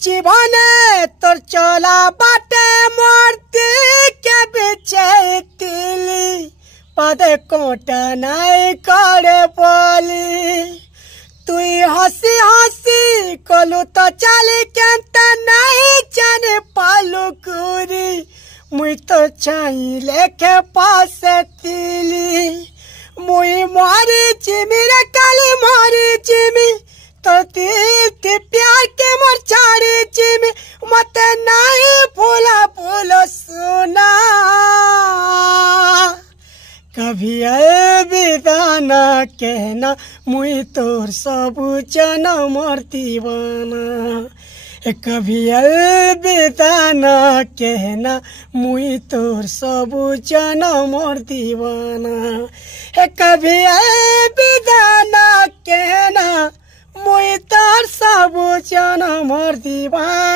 জীবনে তোর চলা বাটে মরতে কে বেঁচেছিলি পাদে কোটা নাই করে বলি তুই হাসি হাসি কলু তো চালি কেনতা নাই জানে পালু কুরি মুই তো চাইলে কে পাশে তিলি মুই মরি চিমি রে কালি মরি চিমি तो ती प्यार के मोर छाड़ी चिमी मत नहीं फूला फूलो सुना कभी आए विदाना कहना मुई तोर सब जना मोर दीवाना कभी आए विदाना कहना मुई तोर सब जना मोर दीवाना कभी आए विदाना कहना मुई तार सब जना मोर दीवाना।